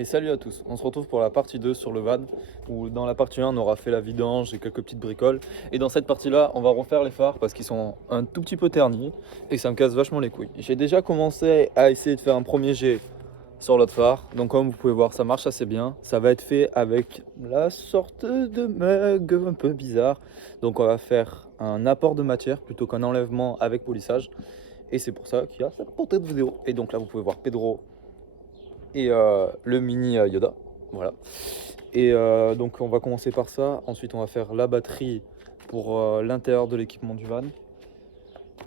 Et salut à tous, on se retrouve pour la partie 2 sur le van, où dans la partie 1 on aura fait la vidange et quelques petites bricoles, et dans cette partie là on va refaire les phares parce qu'ils sont un tout petit peu ternis et ça me casse vachement les couilles. J'ai déjà commencé à essayer de faire un premier jet sur l'autre phare, donc comme vous pouvez voir ça marche assez bien, ça va être fait avec la sorte de mug un peu bizarre, donc on va faire un apport de matière plutôt qu'un enlèvement avec polissage, et c'est pour ça qu'il y a cette potée de vidéo, et donc là vous pouvez voir Pedro et le mini Yoda. Voilà. Et donc on va commencer par ça. Ensuite on va faire la batterie pour l'intérieur de l'équipement du van.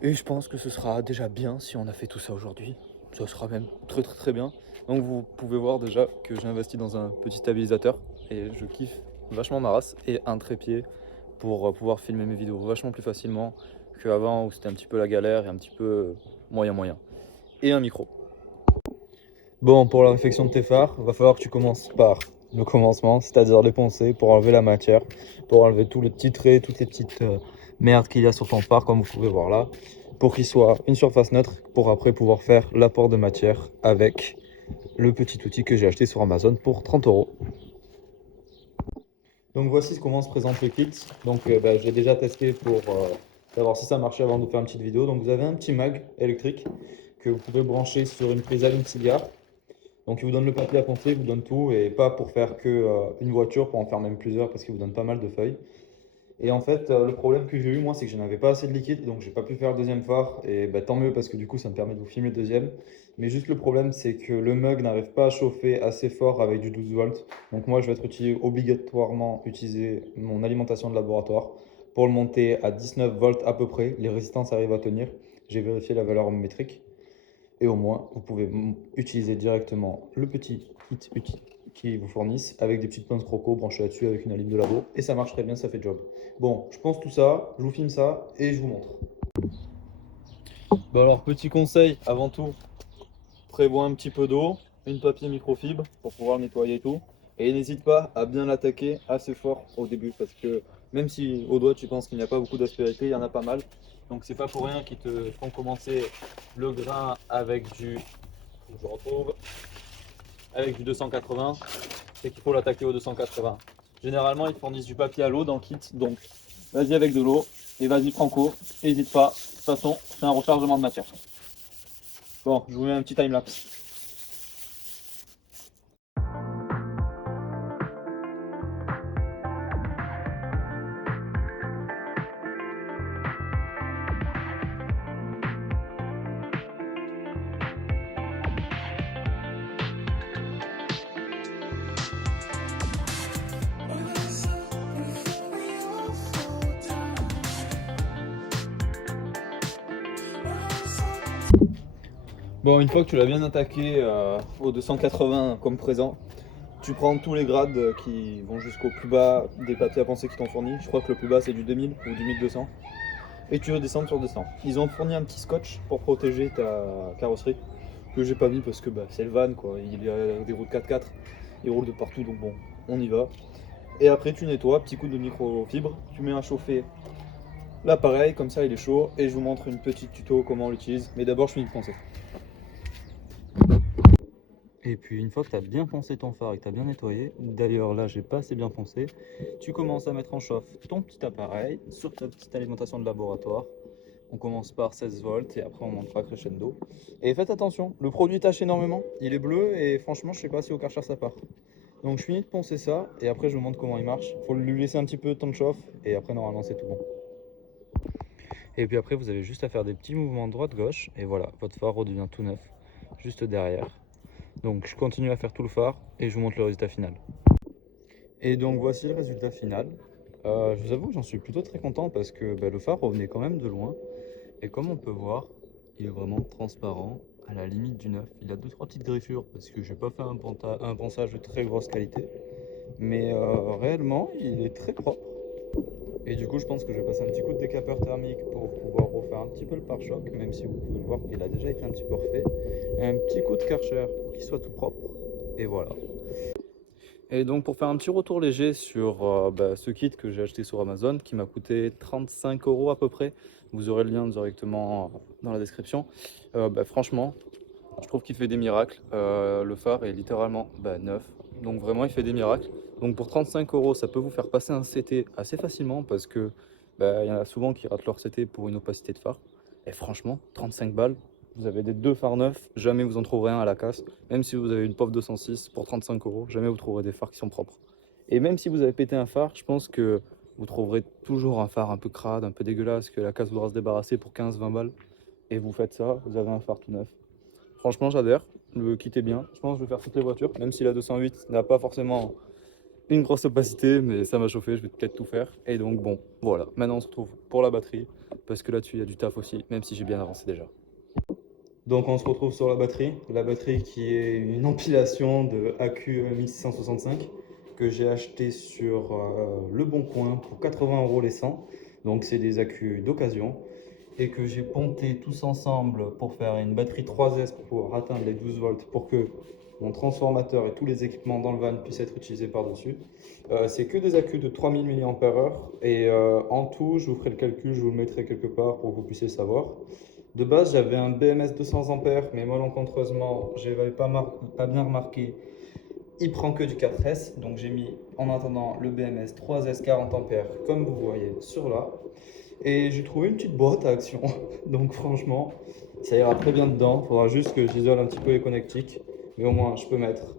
Et je pense que ce sera déjà bien si on a fait tout ça aujourd'hui. Ça sera même très bien. Donc vous pouvez voir déjà que j'ai investi dans un petit stabilisateur. Et je kiffe vachement ma race. Et un trépied pour pouvoir filmer mes vidéos vachement plus facilement qu'avant où c'était un petit peu la galère et un petit peu moyen. Et un micro. Bon, pour la réfection de tes phares, va falloir que tu commences par le commencement, c'est-à-dire les poncer pour enlever la matière, pour enlever tous les petits traits, toutes les petites merdes qu'il y a sur ton phare, comme vous pouvez voir là, pour qu'il soit une surface neutre, pour après pouvoir faire l'apport de matière avec le petit outil que j'ai acheté sur Amazon pour 30 €. Donc voici comment se présente le kit. Donc je l'ai déjà testé pour savoir si ça marchait avant de faire une petite vidéo. Donc vous avez un petit mag électrique que vous pouvez brancher sur une prise allume-cigare. Donc il vous donne le papier à poncer, il vous donne tout, et pas pour faire que une voiture, pour en faire même plusieurs, parce qu'il vous donne pas mal de feuilles. Et en fait, le problème que j'ai eu, moi, c'est que je n'avais pas assez de liquide, donc j'ai pas pu faire le deuxième phare, et bah, tant mieux, parce que du coup, ça me permet de vous filmer le deuxième. Mais juste le problème, c'est que le mug n'arrive pas à chauffer assez fort avec du 12 volts. Donc moi, je vais être obligatoirement utiliser mon alimentation de laboratoire pour le monter à 19 volts à peu près. Les résistances arrivent à tenir. J'ai vérifié la valeur métrique. Et au moins, vous pouvez utiliser directement le petit kit qu'ils vous fournissent avec des petites pinces croco branchées là-dessus avec une alim de labo. Et ça marche très bien, ça fait job. Bon, je pense tout ça, je vous filme ça et je vous montre. Bon alors, petit conseil, avant tout, prévois un petit peu d'eau, une papier microfibre pour pouvoir nettoyer tout. Et n'hésite pas à bien l'attaquer assez fort au début parce que même si au doigt tu penses qu'il n'y a pas beaucoup d'aspérité, il y en a pas mal. Donc c'est pas pour rien qu'ils te font commencer le grain avec du, faut que je retrouve, avec du 280, c'est qu'il faut l'attaquer au 280. Généralement, ils fournissent du papier à l'eau dans le kit, donc vas-y avec de l'eau et vas-y franco, n'hésite pas. De toute façon, c'est un rechargement de matière. Bon, je vous mets un petit time-lapse. Bon, une fois que tu l'as bien attaqué au 280 comme présent, tu prends tous les grades qui vont jusqu'au plus bas des papiers à penser qu'ils t'ont fourni. Je crois que le plus bas c'est du 2000 ou du 1200. Et tu redescends sur 200. Ils ont fourni un petit scotch pour protéger ta carrosserie, que j'ai pas mis parce que bah, c'est le van quoi. Il y a des roues de 4x4, il roule de partout donc bon, on y va. Et après tu nettoies, petit coup de microfibre, tu mets à chauffer l'appareil, comme ça il est chaud, et je vous montre une petite tuto comment on l'utilise. Mais d'abord je finis de poncer. Et puis une fois que tu as bien poncé ton phare et que tu as bien nettoyé, d'ailleurs là j'ai pas assez bien poncé, tu commences à mettre en chauffe ton petit appareil sur ta petite alimentation de laboratoire. On commence par 16 volts et après on montera crescendo. Et faites attention, le produit tâche énormément, il est bleu et franchement je sais pas si au Karcher ça part. Donc je finis de poncer ça et après je vous montre comment il marche. Il faut lui laisser un petit peu de temps de chauffe et après normalement c'est tout bon. Et puis après vous avez juste à faire des petits mouvements droite-gauche et voilà, votre phare redevient tout neuf juste derrière. Donc je continue à faire tout le phare et je vous montre le résultat final. Et donc voici le résultat final. Je vous avoue que j'en suis plutôt très content parce que le phare revenait quand même de loin. Et comme on peut voir, il est vraiment transparent à la limite du neuf. Il a 2-3 petites griffures parce que j'ai pas fait un ponçage de très grosse qualité. Mais réellement, il est très propre. Et du coup, je pense que je vais passer un petit coup de décapeur thermique pour pouvoir refaire un petit peu le pare-choc, même si vous pouvez le voir qu'il a déjà été un petit peu refait. Et un petit coup de Karcher pour qu'il soit tout propre. Et voilà. Et donc pour faire un petit retour léger sur ce kit que j'ai acheté sur Amazon qui m'a coûté 35 € à peu près, vous aurez le lien directement dans la description. Franchement, Je trouve qu'il fait des miracles. Le phare est littéralement neuf. Donc vraiment, il fait des miracles. Donc pour 35 euros, ça peut vous faire passer un CT assez facilement parce que il y en a souvent qui ratent leur CT pour une opacité de phare. Et franchement, 35 balles, vous avez des deux phares neufs, jamais vous en trouverez un à la casse. Même si vous avez une POF 206 pour 35 euros, jamais vous trouverez des phares qui sont propres. Et même si vous avez pété un phare, je pense que vous trouverez toujours un phare un peu crade, un peu dégueulasse, que la casse voudra se débarrasser pour 15-20 balles. Et vous faites ça, vous avez un phare tout neuf. Franchement, j'adhère. Le kit est bien. Je pense que je vais faire toutes les voitures, même si la 208 n'a pas forcément une grosse opacité, mais ça m'a chauffé, je vais peut-être tout faire. Et donc, bon, voilà. Maintenant, on se retrouve pour la batterie, parce que là-dessus, il y a du taf aussi, même si j'ai bien avancé déjà. Donc, on se retrouve sur la batterie qui est une empilation de AQ 1665 que j'ai acheté sur Le Bon Coin pour 80 € les 100. Donc, c'est des AQ d'occasion et que j'ai ponté tous ensemble pour faire une batterie 3S pour pouvoir atteindre les 12 volts pour que mon transformateur et tous les équipements dans le van puissent être utilisés par-dessus. C'est que des accus de 3000 mAh et en tout, je vous ferai le calcul, je vous le mettrai quelque part pour que vous puissiez savoir. De base, j'avais un BMS 200 ampères, mais malencontreusement, je n'avais pas bien remarqué, il prend que du 4S, donc j'ai mis en attendant le BMS 3S 40 ampères comme vous voyez sur là. Et j'ai trouvé une petite boîte à action. Donc franchement, ça ira très bien dedans. Il faudra juste que j'isole un petit peu les connectiques. Mais au moins, je peux mettre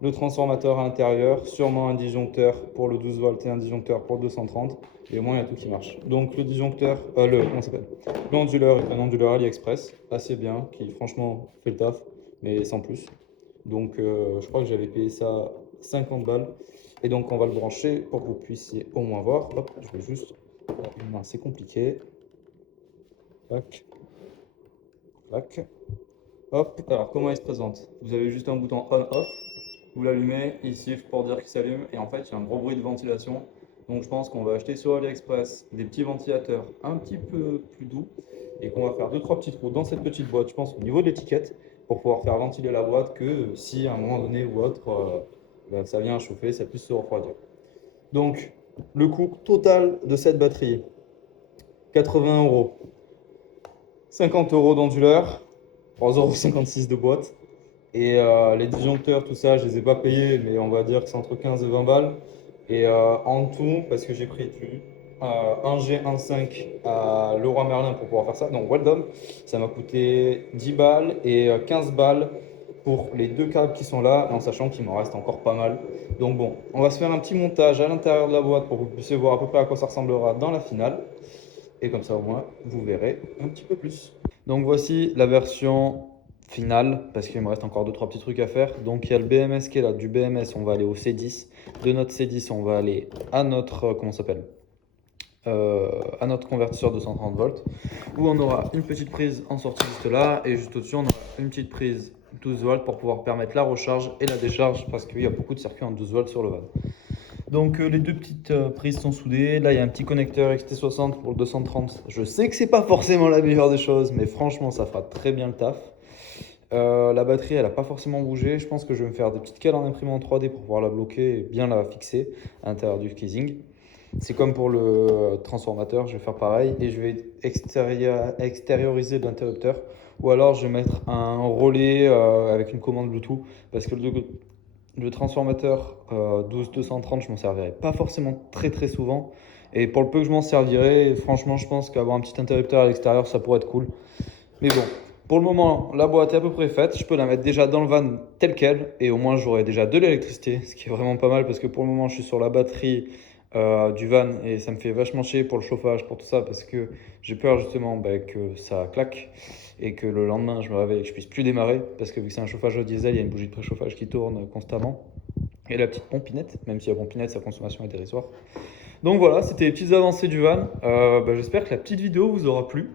le transformateur à l'intérieur, sûrement un disjoncteur pour le 12 volts et un disjoncteur pour le 230. Et au moins, il y a tout qui marche. Donc le disjoncteur, comment ça s'appelle, l'onduleur est un onduleur AliExpress, assez bien, qui franchement fait le taf, mais sans plus. Donc je crois que j'avais payé ça 50 balles. Et donc on va le brancher pour que vous puissiez au moins voir. Hop, je vais juste... Une main, c'est compliqué. Tac. Tac. Hop. Alors, comment il se présente? Vous avez juste un bouton on-off. Vous l'allumez, il siffle pour dire qu'il s'allume. Et en fait, il y a un gros bruit de ventilation. Donc, je pense qu'on va acheter sur AliExpress des petits ventilateurs un petit peu plus doux. Et qu'on va faire 2-3 petits trous dans cette petite boîte, je pense, au niveau de l'étiquette, pour pouvoir faire ventiler la boîte que si à un moment donné ou autre, ça vient à chauffer, ça puisse se refroidir. Donc, le coût total de cette batterie, 80 €. 50 € d'onduleur, 3,56 € de boîte. Et les disjoncteurs, tout ça, je les ai pas payés, mais on va dire que c'est entre 15 et 20 balles. Et en tout, parce que j'ai pris un G 1.5 à Leroy Merlin pour pouvoir faire ça, donc well done, ça m'a coûté 10 balles et 15 balles pour les deux câbles qui sont là, en sachant qu'il m'en reste encore pas mal. Donc bon, on va se faire un petit montage à l'intérieur de la boîte pour que vous puissiez voir à peu près à quoi ça ressemblera dans la finale. Et comme ça, au moins, vous verrez un petit peu plus. Donc voici la version finale, parce qu'il me reste encore 2-3 petits trucs à faire. Donc il y a le BMS qui est là. Du BMS, on va aller au C10. De notre C10, on va aller à notre, comment ça s'appelle, à notre convertisseur de 130 volts, où on aura une petite prise en sortie juste là, et juste au-dessus, on aura une petite prise 12 volts pour pouvoir permettre la recharge et la décharge, parce qu'il y a beaucoup de circuits en 12 volts sur le van. Donc les deux petites prises sont soudées. Là, il y a un petit connecteur XT60 pour le 230. Je sais que c'est pas forcément la meilleure des choses, mais franchement, ça fera très bien le taf. La batterie, elle n'a pas forcément bougé. Je pense que je vais me faire des petites cales en imprimant 3D pour pouvoir la bloquer et bien la fixer à l'intérieur du casing. C'est comme pour le transformateur, je vais faire pareil et je vais extérioriser l'interrupteur. Ou alors je vais mettre un relais avec une commande Bluetooth parce que le transformateur 12-230, je m'en servirai pas forcément très souvent. Et pour le peu que je m'en servirai, franchement, je pense qu'avoir un petit interrupteur à l'extérieur, ça pourrait être cool. Mais bon, pour le moment, la boîte est à peu près faite. Je peux la mettre déjà dans le van tel quel. Et au moins, j'aurai déjà de l'électricité, ce qui est vraiment pas mal parce que pour le moment, je suis sur la batterie du van et ça me fait vachement chier pour le chauffage, pour tout ça, parce que j'ai peur justement que ça claque et que le lendemain je me réveille et que je puisse plus démarrer parce que vu que c'est un chauffage au diesel, il y a une bougie de préchauffage qui tourne constamment et la petite pompinette, même si la pompinette sa consommation est dérisoire. Donc voilà, c'était les petites avancées du van. J'espère que la petite vidéo vous aura plu.